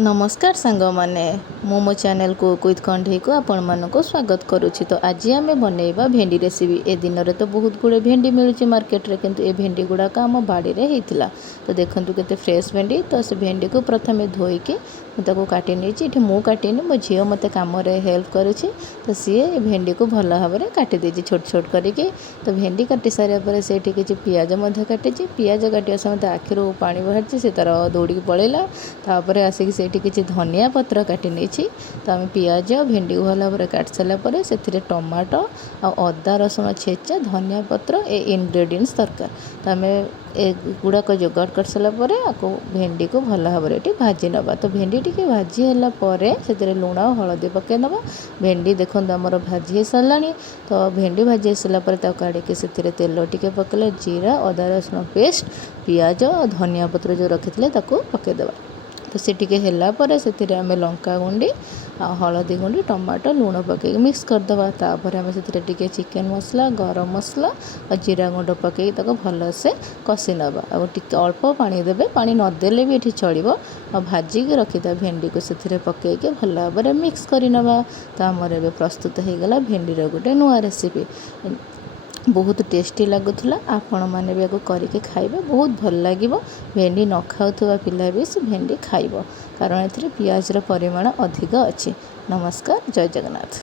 नमस्कार सांग माने मो चैनल को कुछ कंढे को आपण मानको स्वागत करुछि। तो आज आम बनैबा भेंडी रेसिपी। ए दिन रे तो बहुत गुड़े भेंडी मिलुछि मार्केट रे, किंतु ए भेंडी गुड़ाक आम बाड़ी रे हेतिला। तो देखंतु केते फ्रेश भेंडी। तो से भेंडी को प्रथमे धोईके मुझे काटी नहीं ये मु काटिनी, मो झील मत कम हेल्प करुछि। तो सी भेंडी को भल भाव में काटी देछि छोट छोट करके। तो भेंडी काटी सारे से किसी पियाज काटी, पियाज काटिया समय आखिर पानी बाहर से तार दौड़ी पलैला। तापर आसिक से किसी धनिया पत्र काटी नहीं। तो आम पियाज भेंडी को भल भाव काट सारापर से टमाटो अदा रसुण छेचा धनिया पत्र ए इनग्रेडिएंट्स दरकार। तो आम गुड़ाक जोगाड़ कर सारापर आपको भेंडी को भल भाव में भाजी नवा। तो भेंडी टी भाजी है लुण और हलदी पकई नवा। भेंडी देखो आमर भाजी हो सारा। तो भेंडी भाजी हो सारापर काढ़ी से तेल टिके पकड़े, जीरा अदा रसुण पेस्ट पियाज और धनिया पत्र जो रखी पकईदेवा। तो सी टिके हेल्ला से आम लंका गुंडी हलदी गुंडी टमाटो लुण पकई मिक्स करदे। तापर आम से चिकेन मसला गरम मसला और जीरा गुंड पकई भल से कषि नवा। और टिके अल्प पानी देवे, पानी नदेले भी ये चलो। और भाजिक रखिथा भेंडी को से पकईके भल भाव में मिक्स करवा। तो आमर ए प्रस्तुत हो गला भेंडीर गोटे नुआ रेसिपी। बहुत टेस्टी लगुला। आपण मैंने भी करके खाइबे, बहुत भल लगे। भेंडी न खाऊवा पिला भी से भेंडी खाइब, कारण ए पियाजर परिमाण अधिक अच्छी। नमस्कार, जय जगन्नाथ।